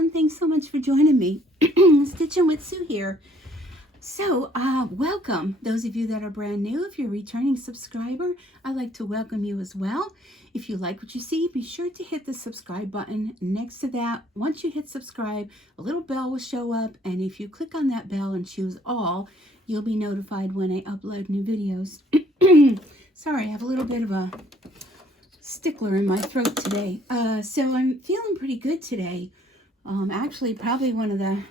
everyone. Thanks so much for joining me. Stitchin with Sue here. So, welcome. Those of you that are brand new, if you're a returning subscriber, I'd like to welcome you as well. If you like what you see, be sure to hit the subscribe button. Next to that, once you hit subscribe, a little bell will show up, and if you click on that bell and choose all, you'll be notified when I upload new videos. Sorry, I have a little bit of a stickler in my throat today. So I'm feeling pretty good today. Actually, probably one of the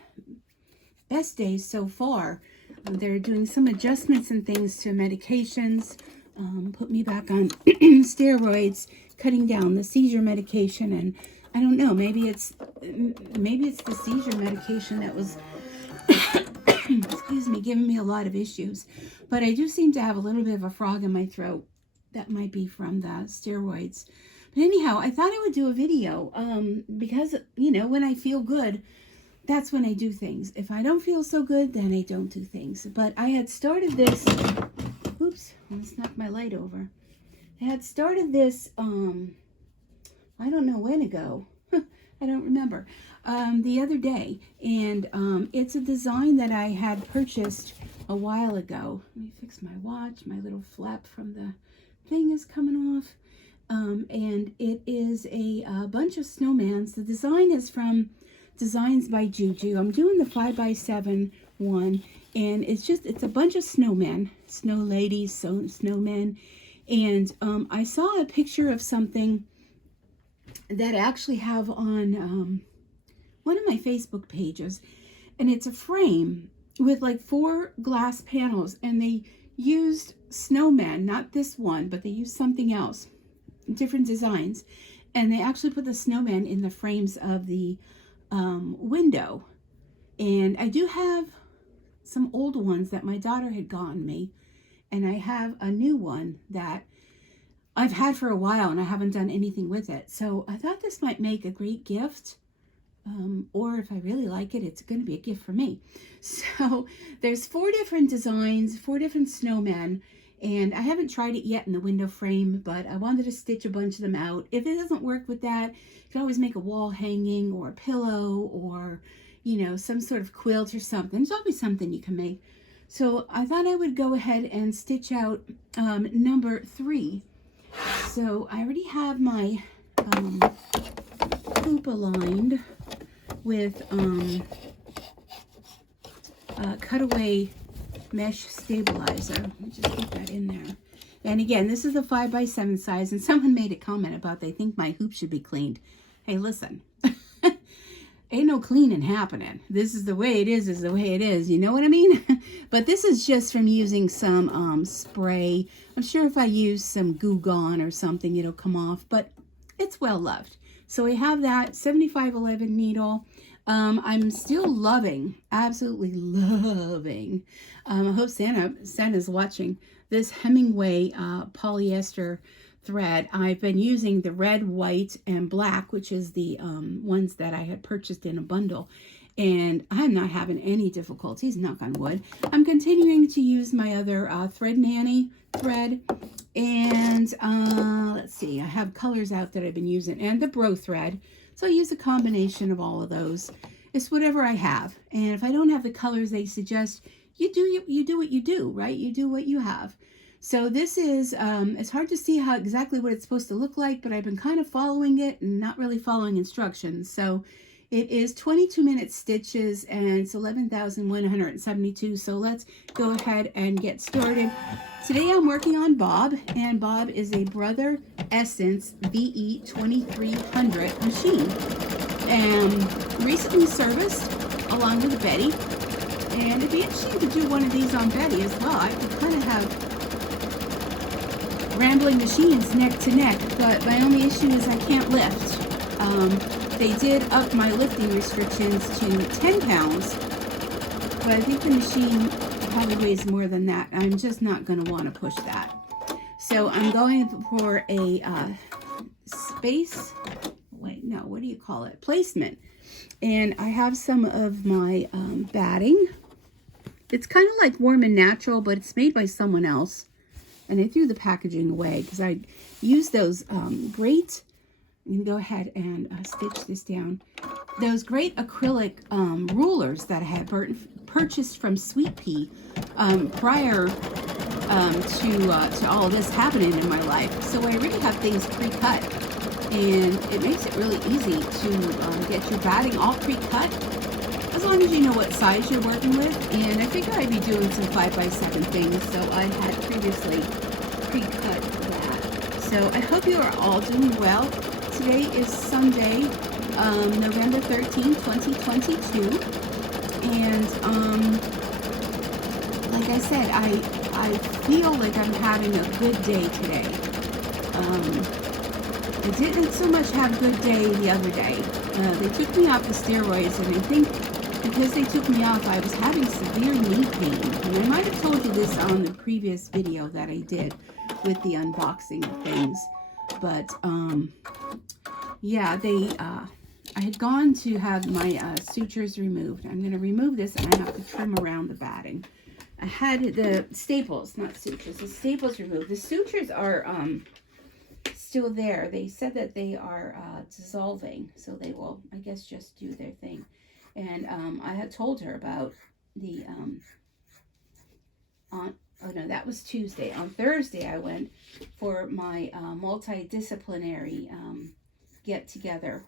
best days so far. They're doing some adjustments and things to medications, put me back on steroids, cutting down the seizure medication, and I don't know, maybe it's the seizure medication that was excuse me, giving me a lot of issues. But I do seem to have a little bit of a frog in my throat. That might be from the steroids. But anyhow, I thought I would do a video because, you know, when I feel good, that's when I do things. If I don't feel so good, then I don't do things. But I had started this, oops, I knocked my light over. I had started this, I don't know when ago. I don't remember. The other day. And it's a design that I had purchased a while ago. Let me fix my watch. My little flap from the thing is coming off. And it is a bunch of snowmans. The design is from Designs by JuJu. I'm doing the 5x7 one, and it's a bunch of snowmen, snow ladies, snowmen. And I saw a picture of something that I actually have on one of my Facebook pages, and it's a frame with like 4 glass panels, and they used snowmen, not this one, but they used something else, different designs, and they actually put the snowman in the frames of the window. And I do have some old ones that my daughter had gotten me, and I have a new one that I've had for a while and I haven't done anything with it. So I thought this might make a great gift, or if I really like it, it's going to be a gift for me. So there's 4 different designs, 4 different snowmen, and I haven't tried it yet in the window frame, but I wanted to stitch a bunch of them out. If it doesn't work with that, you can always make a wall hanging or a pillow or, you know, some sort of quilt or something. There's always something you can make. So I thought I would go ahead and stitch out number 3. So I already have my hoop aligned with cutaway mesh stabilizer. Let me just put that in there. And again, this is a 5x7 size, and someone made a comment about they think my hoop should be cleaned. Hey, listen, ain't no cleaning happening. This is the way it is the way it is. You know what I mean? But this is just from using some spray. I'm sure if I use some Goo Gone or something, it'll come off, but it's well loved. So we have that 7511 needle. I'm still loving, absolutely loving. I hope Santa's watching this Hemingway polyester thread. I've been using the red, white, and black, which is the ones that I had purchased in a bundle. And I'm not having any difficulties, knock on wood. I'm continuing to use my other Thread Nanny thread. And let's see, I have colors out that I've been using, and the Bro thread. So I use a combination of all of those. It's whatever I have. And if I don't have the colors they suggest, you do what you do, right? You do what you have. So this is, it's hard to see exactly what it's supposed to look like, but I've been kind of following it and not really following instructions. So it is 22-minute stitches, and it's 11,172. So let's go ahead and get started. Today I'm working on Bob, and Bob is a Brother Essence VE 2300 machine, and recently serviced along with Betty. And it'd be interesting to do one of these on Betty as well. I could kind of have rambling machines neck to neck, but my only issue is I can't lift. They did up my lifting restrictions to 10 pounds, but I think the machine probably weighs more than that. I'm just not going to want to push that. So I'm going for a placement. And I have some of my batting. It's kind of like Warm and Natural, but it's made by someone else. And I threw the packaging away because I used those great. I'm going to go ahead and stitch this down. those great acrylic rulers that I had purchased from Sweet Pea prior to all of this happening in my life. So I already have things pre-cut, and it makes it really easy to get your batting all pre-cut, as long as you know what size you're working with. And I figure I'd be doing some 5x7 things, so I had previously pre-cut that. So I hope you are all doing well. Today is Sunday, November 13th, 2022, and like I said, I feel like I'm having a good day today. I didn't so much have a good day the other day. They took me off the steroids, and I think because they took me off, I was having severe knee pain. And I might have told you this on the previous video that I did with the unboxing of things. But, yeah, I had gone to have my sutures removed. I'm going to remove this, and I have to trim around the batting. I had the staples, not sutures, the staples removed. The sutures are still there. They said that they are dissolving, so they will, I guess, just do their thing. And I had told her about the, oh no, that was Tuesday. On Thursday, I went for my multidisciplinary get-together,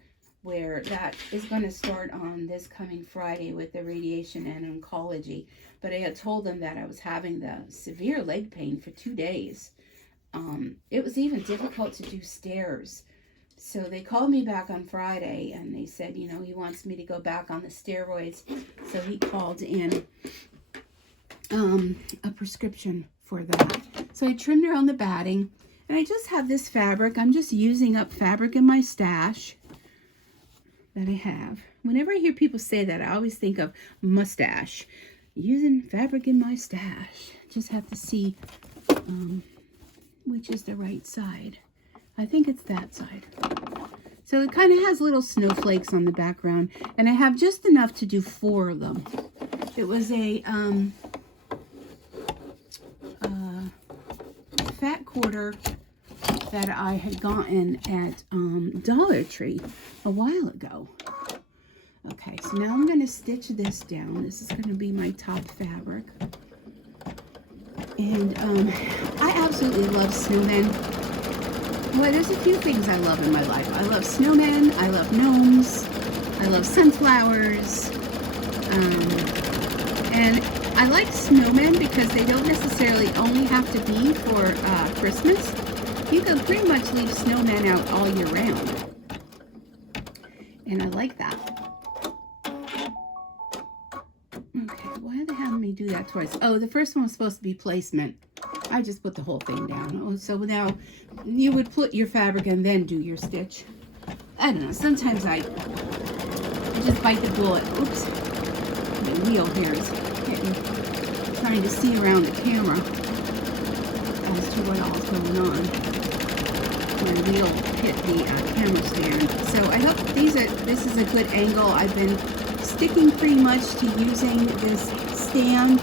where that is going to start on this coming Friday with the radiation and oncology. But I had told them that I was having the severe leg pain for 2 days. It was even difficult to do stairs. So they called me back on Friday, and they said, you know, he wants me to go back on the steroids. So he called in a prescription for that. So I trimmed around the batting, and I just have this fabric. I'm just using up fabric in my stash that I have. Whenever I hear people say that, I always think of mustache. Using fabric in my stash. Just have to see which is the right side. I think it's that side. So it kind of has little snowflakes on the background, and I have just enough to do 4 of them. It was a fat quarter that I had gotten at Dollar Tree a while ago. Okay, so now I'm going to stitch this down. This is going to be my top fabric. And I absolutely love snowmen. Well, there's a few things I love in my life. I love snowmen, I love gnomes, I love sunflowers, and I like snowmen because they don't necessarily only have to be for Christmas. You can pretty much leave snowmen out all year round, and I like that. Okay, why are they having me do that twice? Oh, the first one was supposed to be placement. I just put the whole thing down. Oh, so now you would put your fabric and then do your stitch. I don't know. Sometimes I just bite the bullet. Oops. My wheel here is trying to see around the camera as to what all is going on. My wheel hit the camera stand. So I hope this is a good angle. I've been sticking pretty much to using this stand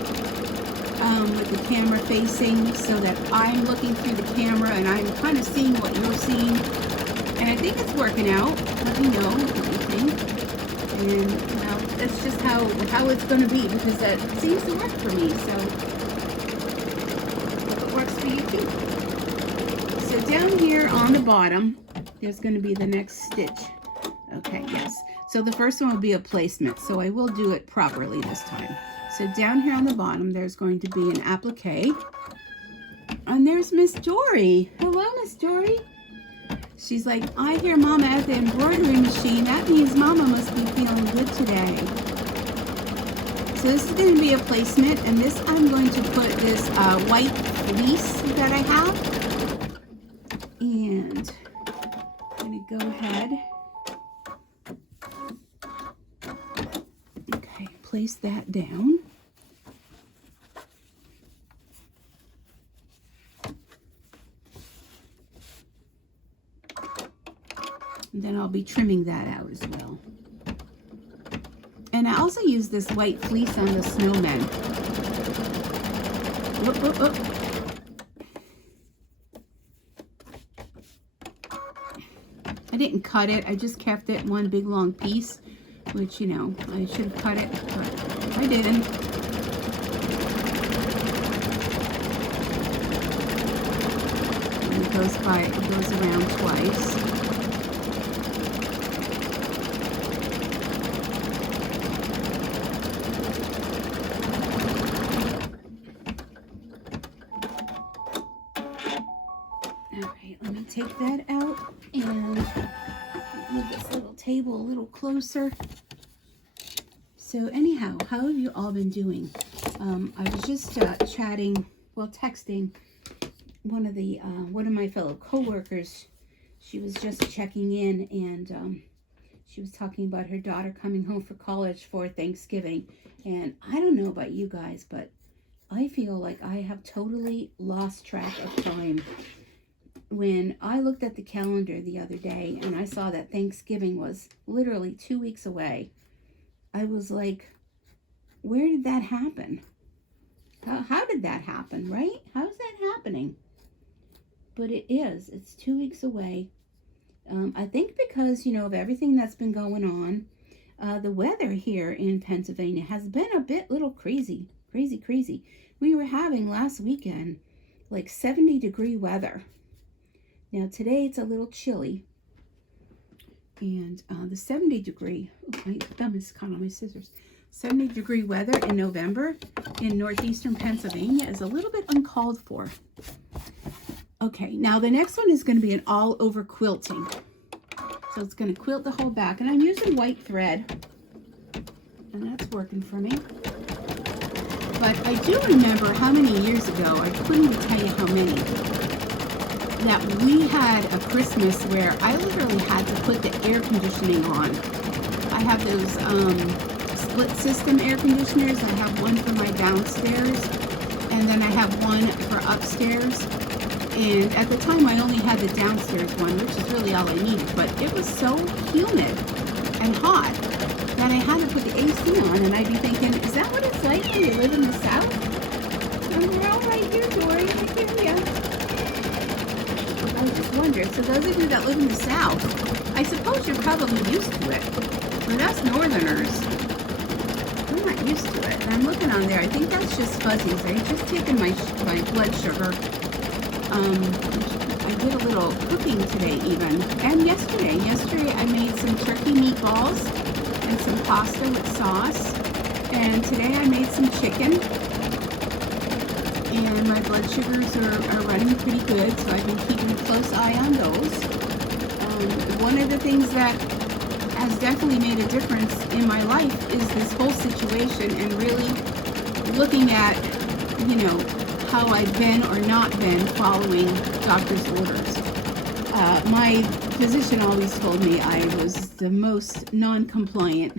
with the camera facing, so that I'm looking through the camera and I'm kind of seeing what you're seeing. And I think it's working out. Let me know what you think. And, well, that's just how it's going to be, because that seems to work for me. So, hope it works for you too. So down here on the bottom, there's going to be the next stitch. Okay, yes. So the first one will be a placement. So I will do it properly this time. So down here on the bottom, there's going to be an applique. And there's Miss Dory. Hello, Miss Dory. She's like, I hear Mama at the embroidery machine. That means Mama must be feeling good today. So this is going to be a placement. And this, I'm going to put this white fleece that I have. And I'm going to go ahead. Okay, place that down. And then I'll be trimming that out as well. And I also use this white fleece on the snowman. Whoop, whoop, whoop. I didn't cut it. I just kept it one big long piece which, you know, I should have cut it, but I didn't. And it goes around twice. Let me take that out and move this little table a little closer. So anyhow, how have you all been doing? I was just texting one of my fellow co-workers. She was just checking in, and she was talking about her daughter coming home for college for Thanksgiving. And I don't know about you guys, but I feel like I have totally lost track of time. When I looked at the calendar the other day and I saw that Thanksgiving was literally 2 weeks away, I was like, where did that happen? How did that happen, right? How is that happening? But it is. It's 2 weeks away. I think because, you know, of everything that's been going on, the weather here in Pennsylvania has been a little crazy. We were having last weekend like 70-degree weather. Now today it's a little chilly, and the 70-degree, my thumb is caught on my scissors, 70-degree weather in November in northeastern Pennsylvania is a little bit uncalled for. Okay, now the next one is going to be an all-over quilting. So it's going to quilt the whole back, and I'm using white thread, and that's working for me. But I do remember how many years ago, I couldn't even tell you how many, that we had a Christmas where I literally had to put the air conditioning on. I have those split system air conditioners. I have one for my downstairs, and then I have one for upstairs. And at the time I only had the downstairs one, which is really all I needed, but it was so humid and hot that I had to put the AC on, and I'd be thinking, is that what it's like when you live in the South? And we're all right here, Dory, I hear ya. I just wondered, so those of you that live in the South, I suppose you're probably used to it. But us Northerners, we're not used to it. And I'm looking on there, I think that's just fuzzies. I just taken my blood sugar. I did a little cooking today even. And yesterday I made some turkey meatballs and some pasta with sauce. And today I made some chicken. And my blood sugars are running pretty good, so I've been keeping a close eye on those. One of the things that has definitely made a difference in my life is this whole situation, and really looking at, you know, how I've been or not been following doctor's orders. My physician always told me I was the most non-compliant,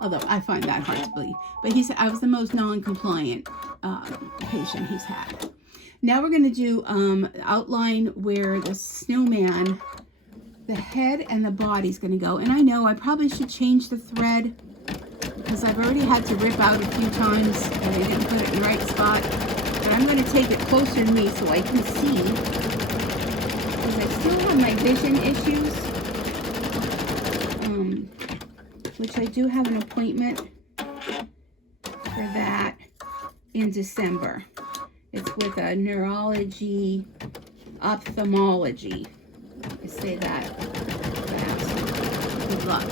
although I find that hard to believe, but he said I was the most non-compliant patient he's had. Now we're going to do outline where the snowman, the head and the body is going to go. And I know I probably should change the thread because I've already had to rip out a few times and I didn't put it in the right spot. But I'm going to take it closer to me so I can see, because I still have my vision issues, which I do have an appointment for that in December. It's with a neurology, ophthalmology. I say that fast. Good luck.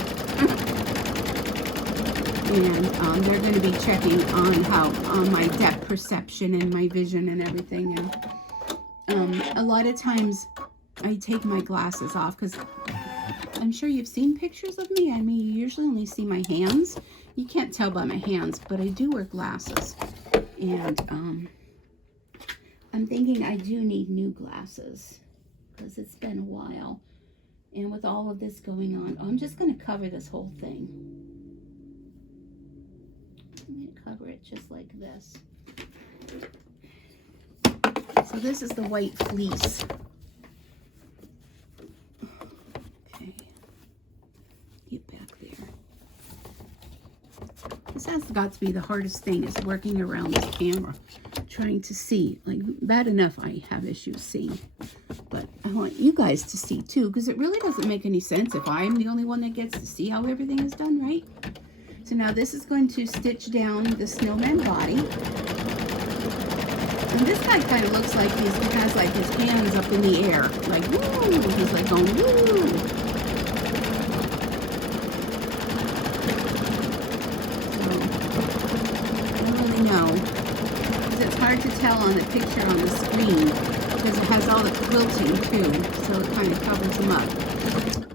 And they're going to be checking on my depth perception and my vision and everything. And a lot of times I take my glasses off because I'm sure you've seen pictures of me. I mean, you usually only see my hands. You can't tell by my hands, but I do wear glasses. And I'm thinking I do need new glasses because it's been a while. And with all of this going on, I'm just going to cover this whole thing. I'm going to cover it just like this. So this is the white fleece. Okay. Get back there. This has got to be the hardest thing, is working around this camera. Trying to see. Like, bad enough I have issues seeing. But want you guys to see too, because it really doesn't make any sense if I'm the only one that gets to see how everything is done, right? So now this is going to stitch down the snowman body. And this guy kind of looks like he has like his hands up in the air, like woo, he's like going woo. So, I don't really know, because it's hard to tell on the picture on the screen, because it has all the quilting too, so it kind of covers them up.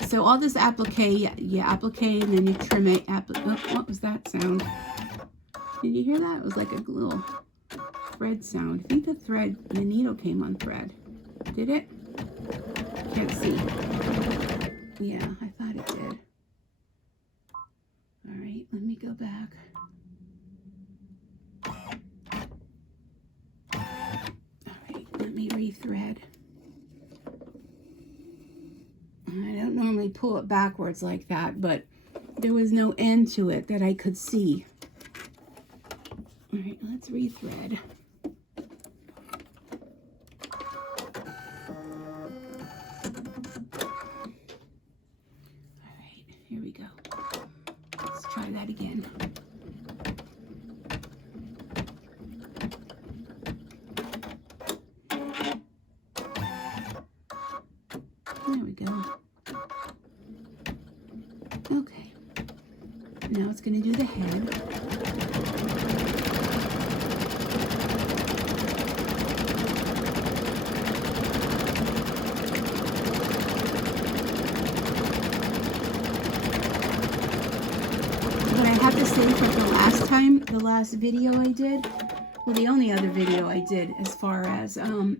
So all this applique, you applique and then you trim it. Oh, what was that sound? Did you hear that? It was like a little thread sound. I think the needle came on thread. Did it? Can't see. Yeah, I thought it did. All right, let me go back. All right, let me rethread. I don't normally pull it backwards like that, but there was no end to it that I could see. All right, let's rethread. All right, here we go. Let's try that again. There we go. Okay. Now it's going to do the head. But I have to say, from the last video I did, well, the only other video I did as far as a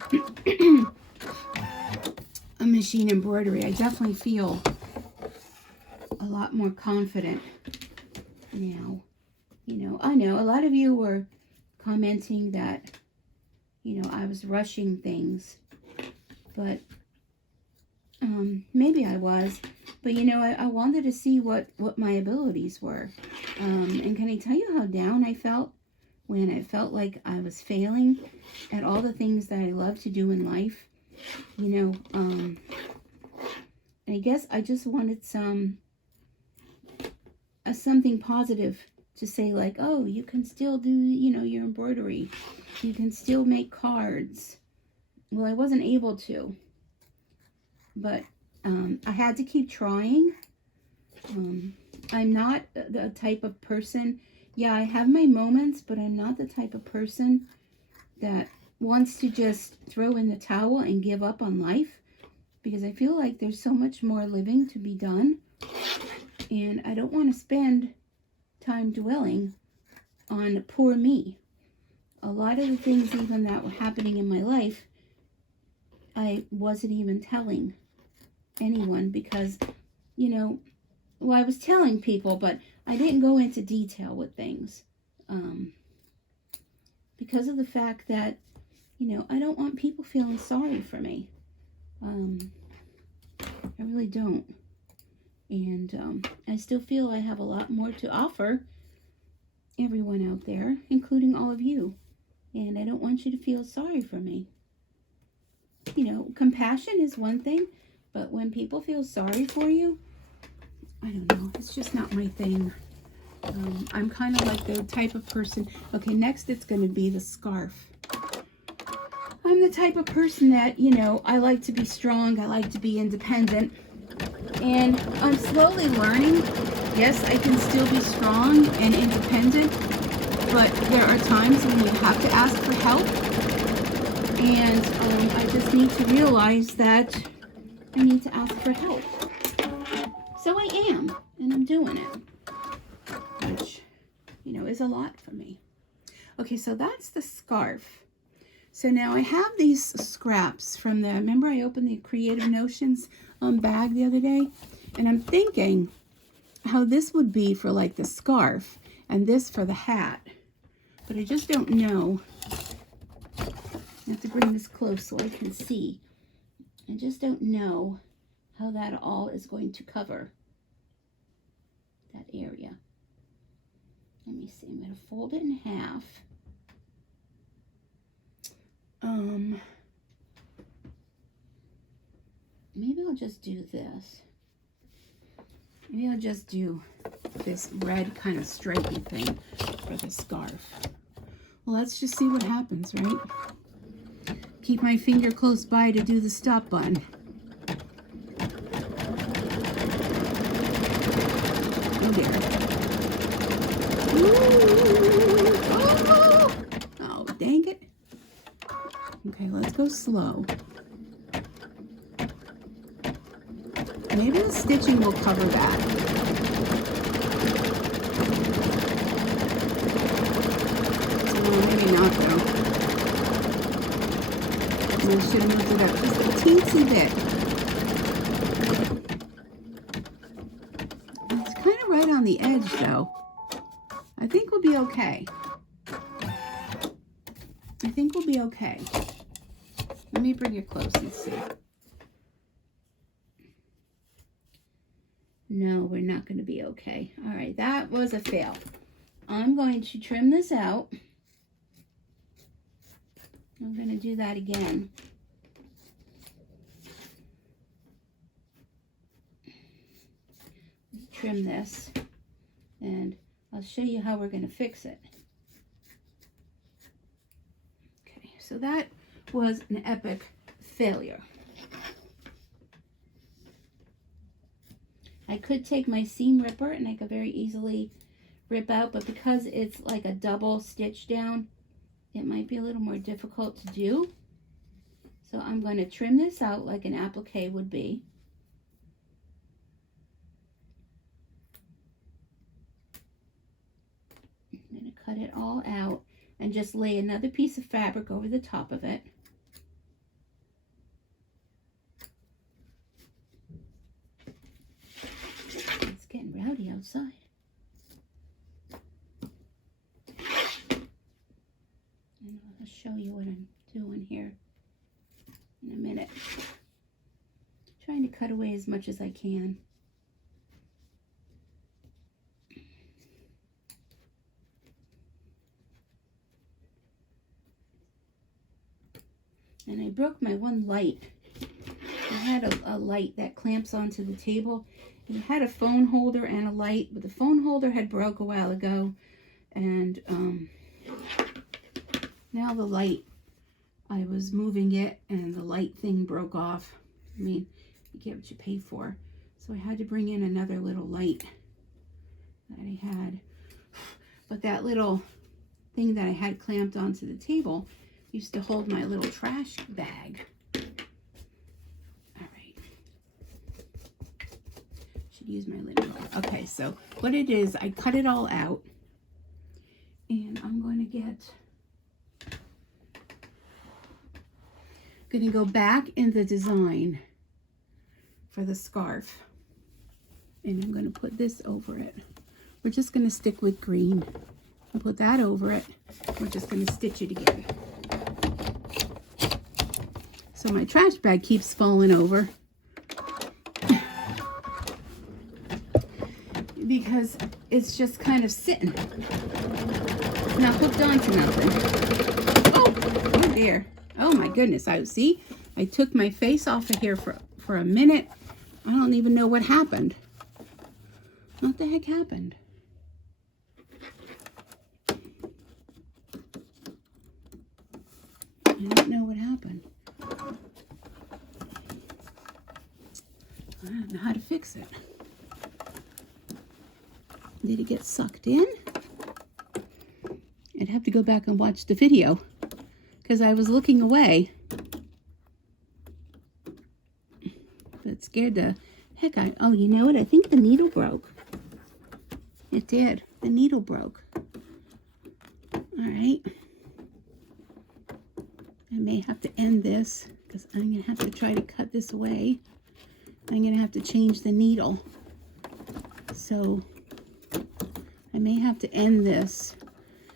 machine embroidery, I definitely feel a lot more confident now. You know, I know a lot of you were commenting that, you know, I was rushing things, but maybe I was, but you know, I wanted to see what my abilities were. And can I tell you how down I felt when I felt like I was failing at all the things that I love to do in life? You know, I guess I just wanted something positive to say, like, oh, you can still do, you know, your embroidery. You can still make cards. Well, I wasn't able to, but I had to keep trying. I'm not the type of person, yeah, I have my moments, but I'm not the type of person that wants to just throw in the towel and give up on life, because I feel like there's so much more living to be done, and I don't want to spend time dwelling on poor me. A lot of the things even that were happening in my life, I wasn't even telling anyone, because, you know, well, I was telling people, but I didn't go into detail with things, because of the fact that, you know, I don't want people feeling sorry for me. I really don't. And I still feel I have a lot more to offer everyone out there, including all of you. And I don't want you to feel sorry for me. You know, compassion is one thing, but when people feel sorry for you, I don't know, it's just not my thing. I'm kind of like the type of person, okay, next it's going to be the scarf. I'm the type of person that, you know, I like to be strong, I like to be independent, and I'm slowly learning, yes, I can still be strong and independent, but there are times when you have to ask for help, and I just need to realize that I need to ask for help. So I am, and I'm doing it, which, you know, is a lot for me. Okay, so that's the scarf. So now I have these scraps from the, remember I opened the Creative Notions bag the other day? And I'm thinking how this would be for like the scarf and this for the hat. But I just don't know. I have to bring this close so I can see. I just don't know how that all is going to cover that area. Let me see, I'm going to fold it in half. I'll just do this. Maybe I'll just do this red kind of stripy thing for the scarf. Well, let's just see what happens, right? Keep my finger close by to do the stop button. Oh dear. Oh, dang it. Okay, let's go slow. Maybe the stitching will cover that. Oh, maybe not though. I should have moved it up just a teensy bit. It's kind of right on the edge though. I think we'll be okay. I think we'll be okay. Let me bring it close and see. No, we're not going to be okay. All right, that was a fail. I'm going to trim this out. I'm going to do that again. Trim this, and I'll show you how we're going to fix it. Okay, so that was an epic failure. I could take my seam ripper and I could very easily rip out, but because it's like a double stitch down, it might be a little more difficult to do. So I'm going to trim this out like an applique would be. I'm going to cut it all out and just lay another piece of fabric over the top of it. It's getting rowdy outside. And I'll show you what I'm doing here in a minute. Trying to cut away as much as I can. And I broke my one light. I had a light that clamps onto the table. It had a phone holder and a light, but the phone holder had broke a while ago. And now the light, I was moving it and the light thing broke off. I mean, you get what you pay for. So I had to bring in another little light that I had. But that little thing that I had clamped onto the table used to hold my little trash bag. All right. Should use my lint roller. Okay, so what it is, I cut it all out. And I'm going to go back in the design for the scarf. And I'm going to put this over it. We're just going to stick with green. And put that over it. We're just going to stitch it again. So my trash bag keeps falling over because it's just kind of sitting. It's not hooked onto nothing. Oh dear. Oh my goodness. I took my face off of here for a minute. I don't even know what happened. What the heck happened? I don't know what happened. I don't know how to fix it. Did it get sucked in? I'd have to go back and watch the video because I was looking away. But it scared the heck out. Oh, you know what? I think the needle broke. It did. The needle broke. All right. I may have to end this because I'm going to have to try to cut this away. I'm going to have to change the needle. So I may have to end this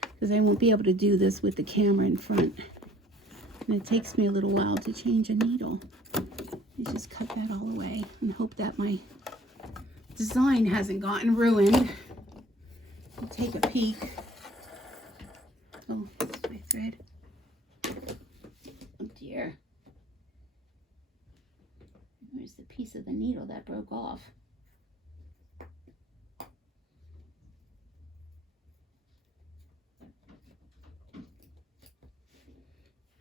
because I won't be able to do this with the camera in front. And it takes me a little while to change a needle. I just cut that all away and hope that my design hasn't gotten ruined. I'll take a peek. Oh, that's my thread. Oh dear. Where's the piece of the needle that broke off.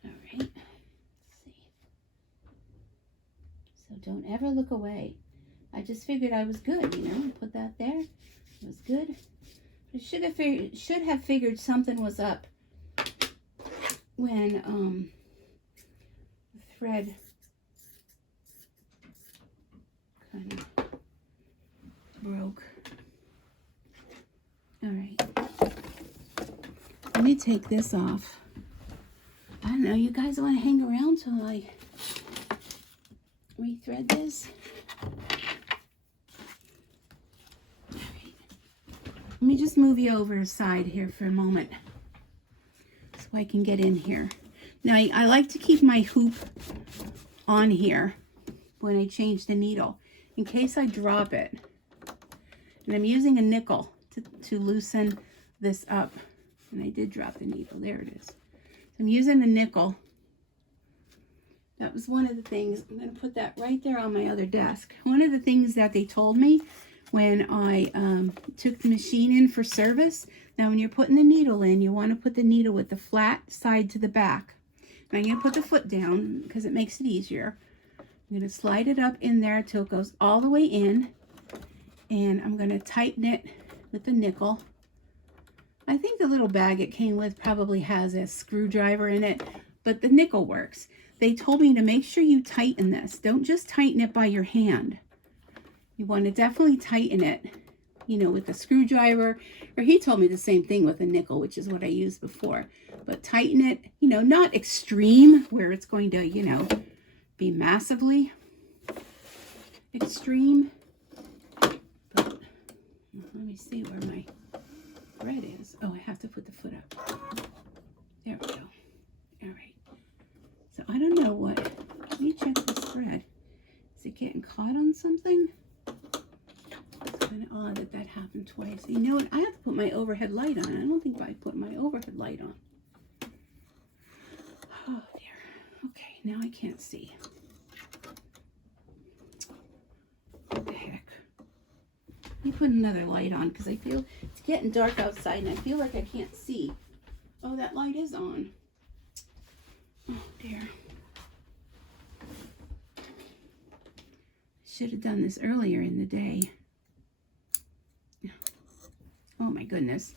All right, let's see. So don't ever look away. I just figured I was good, you know, put that there. It was good. I should have figured something was up when the thread kind of broke. All right, let me take this off. I don't know, you guys want to hang around till I rethread this? All right. Let me just move you over aside here for a moment so I can get in here. Now, I like to keep my hoop on here when I change the needle in case I drop it. And I'm using a nickel to loosen this up. And I did drop the needle. There it is. So I'm using a nickel. That was one of the things. I'm going to put that right there on my other desk. One of the things that they told me when I took the machine in for service. Now, when you're putting the needle in, you want to put the needle with the flat side to the back. Now, I'm going to put the foot down because it makes it easier. I'm going to slide it up in there till it goes all the way in. And I'm going to tighten it with the nickel. I think the little bag it came with probably has a screwdriver in it, but the nickel works. They told me to make sure you tighten this. Don't just tighten it by your hand. You want to definitely tighten it, you know, with a screwdriver. Or he told me the same thing with a nickel, which is what I used before. But tighten it, you know, not extreme where it's going to, you know, be massively extreme. But let me see where my thread is. Oh, I have to put the foot up. There we go. All right. So I don't know what. Let me check this thread. Is it getting caught on something? It's kind of odd that that happened twice. You know what? I have to put my overhead light on. I don't think I put my overhead light on. Oh dear. Okay, now I can't see. What the heck? Let me put another light on because I feel it's getting dark outside and I feel like I can't see. Oh, that light is on. Oh dear. Should have done this earlier in the day. Oh my goodness.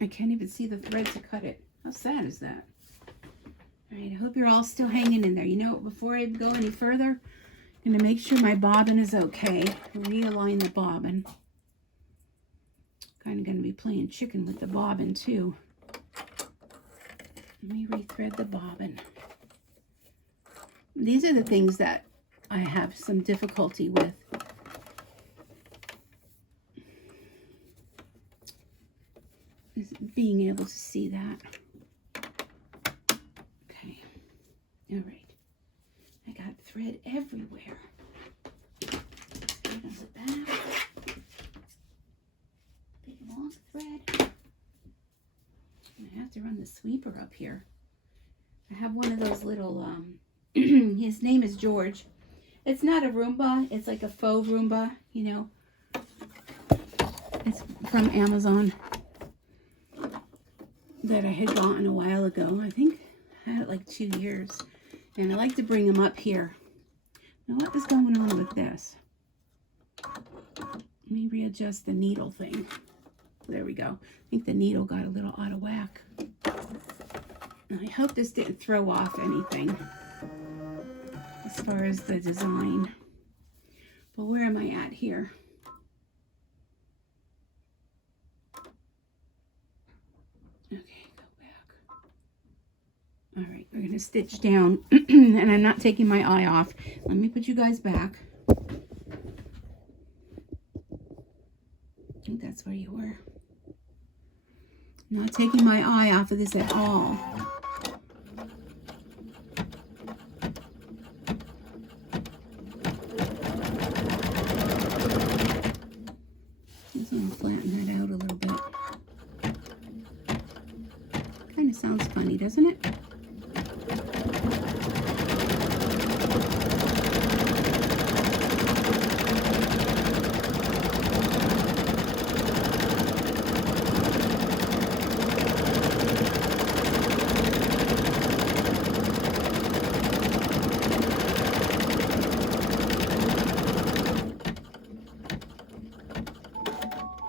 I can't even see the thread to cut it. How sad is that? All right, I hope you're all still hanging in there. You know, before I go any further, I'm going to make sure my bobbin is okay. Realign the bobbin. Kind of going to be playing chicken with the bobbin too. Let me rethread the bobbin. These are the things that I have some difficulty with. Is being able to see that. Okay. All right. I got thread everywhere. Thread on the back. Big long thread. I have to run the sweeper up here. I have one of those little, his name is George. It's not a Roomba. It's like a faux Roomba, you know. It's from Amazon that I had gotten a while ago. I think I had it like 2 years. And I like to bring them up here. Now what is going on with this? Let me readjust the needle thing. There we go. I think the needle got a little out of whack. Now, I hope this didn't throw off anything as far as the design. But where am I at here? Okay, go back. All right, we're going to stitch down, and I'm not taking my eye off. Let me put you guys back. I think that's where you were. Not taking my eye off of this at all. Just want to flatten that out a little bit. Kind of sounds funny, doesn't it?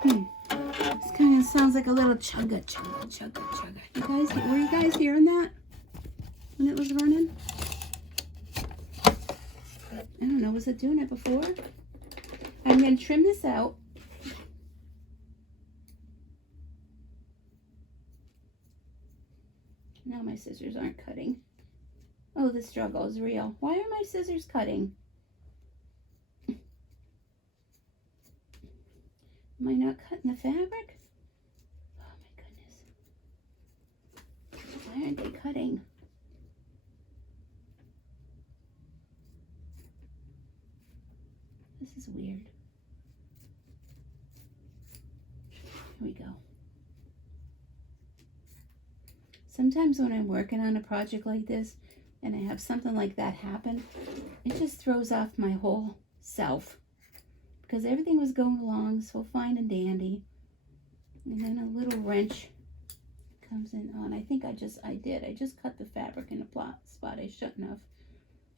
This kind of sounds like a little chugga, chugga, chugga, chugga. You guys, were you guys hearing that when it was running? I don't know, was it doing it before? I'm going to trim this out. Now my scissors aren't cutting. Oh, the struggle is real. Why are my scissors cutting? Am I not cutting the fabric? Oh my goodness. Why aren't they cutting? This is weird. Here we go. Sometimes when I'm working on a project like this and I have something like that happen, it just throws off my whole self. Because everything was going along so fine and dandy. And then a little wrench comes in on. I think I just cut the fabric in a spot I shouldn't have.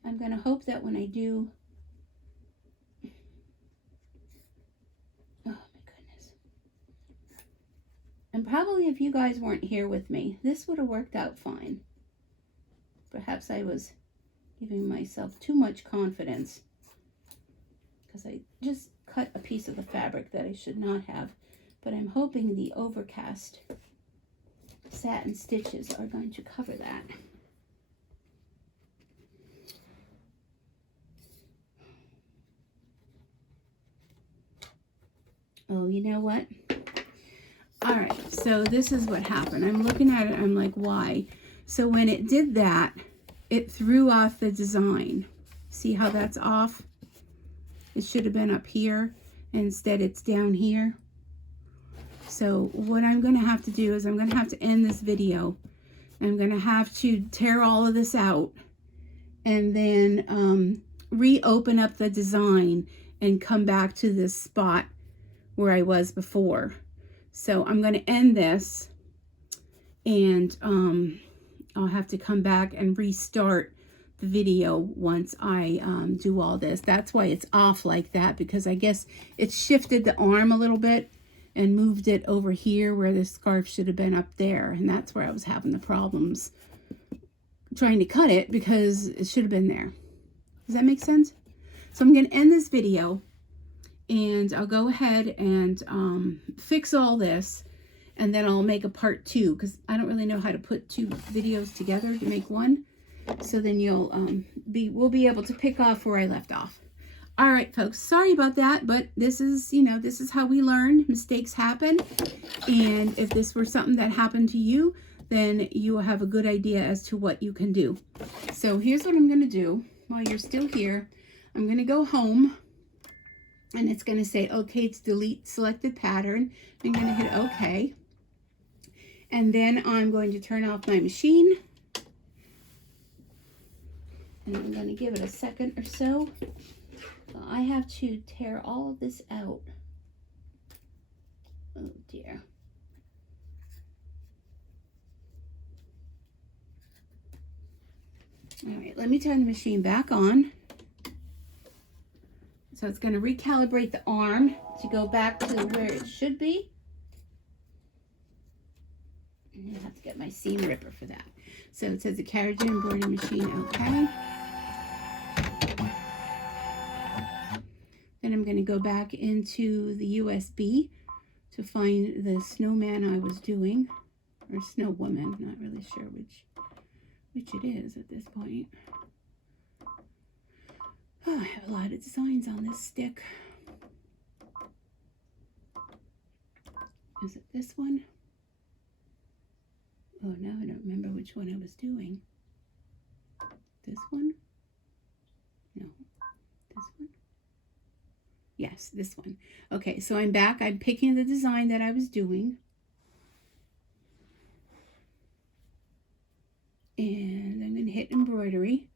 I'm going to hope that when I do, oh my goodness. And probably if you guys weren't here with me, this would have worked out fine. Perhaps I was giving myself too much confidence because I just cut a piece of the fabric that I should not have. But I'm hoping the overcast satin stitches are going to cover that. Oh, you know what? All right, so this is what happened. I'm looking at it, I'm like, why? So when it did that, it threw off the design. See how that's off? It should have been up here. Instead, it's down here. So what I'm going to have to do is I'm going to have to end this video. I'm going to have to tear all of this out and then reopen up the design and come back to this spot where I was before. So I'm going to end this and I'll have to come back and restart the video once I do all this. That's why it's off like that, because I guess it shifted the arm a little bit and moved it over here where the scarf should have been up there, and that's where I was having the problems trying to cut it because it should have been there. Does that make sense? So I'm going to end this video and I'll go ahead and fix all this, and then I'll make a part 2 because I don't really know how to put 2 videos together to make one. So then you'll we'll be able to pick off where I left off. All right, folks, sorry about that, but this is, you know, this is how we learn. Mistakes happen. And if this were something that happened to you, then you will have a good idea as to what you can do. So here's what I'm going to do while you're still here. I'm going to go home and it's going to say, okay, it's delete selected pattern. I'm going to hit okay. And then I'm going to turn off my machine. And I'm going to give it a second or so. I have to tear all of this out. Oh dear. All right, let me turn the machine back on. So it's going to recalibrate the arm to go back to where it should be. And I have to get my seam ripper for that. So it says the carriage embroidery machine, okay. Then I'm going to go back into the USB to find the snowman I was doing, or snow woman, not really sure which it is at this point. Oh, I have a lot of designs on this stick. Is it this one? Oh, now I don't remember which one I was doing. This one? No. This one? Yes, this one. Okay, so I'm back. I'm picking the design that I was doing. And I'm going to hit embroidery.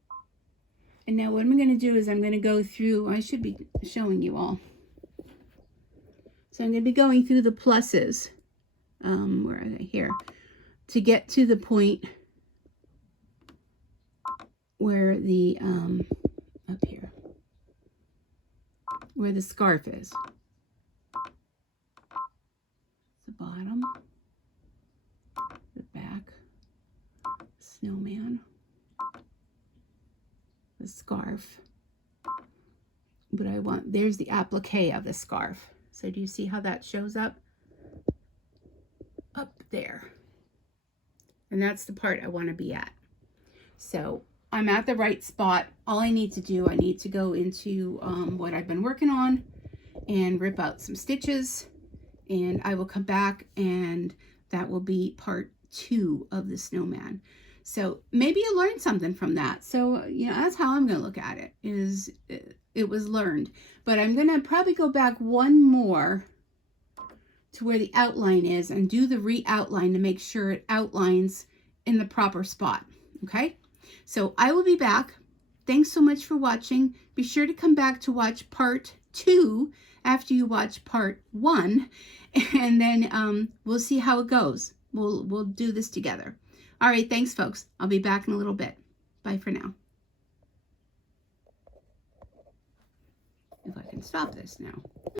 And now what I'm going to do is I'm going to go through, I should be showing you all. So I'm going to be going through the pluses. Where are they? Here. To get to the point where the, up here, where the scarf is. snowman, the scarf. But I want, there's the applique of the scarf. So do you see how that shows up? Up there. And that's the part I want to be at. So I'm at the right spot. All I need to do, I need to go into what I've been working on and rip out some stitches, and I will come back and that will be part 2 of the snowman. So maybe you learned something from that. So, you know, that's how I'm going to look at it, is it was learned. But I'm going to probably go back one more to where the outline is and do the re-outline to make sure it outlines in the proper spot. Okay? So I will be back. Thanks so much for watching. Be sure to come back to watch part 2 after you watch part 1, and then we'll see how it goes. We'll do this together. All right, thanks folks. I'll be back in a little bit. Bye for now. If I can stop this now.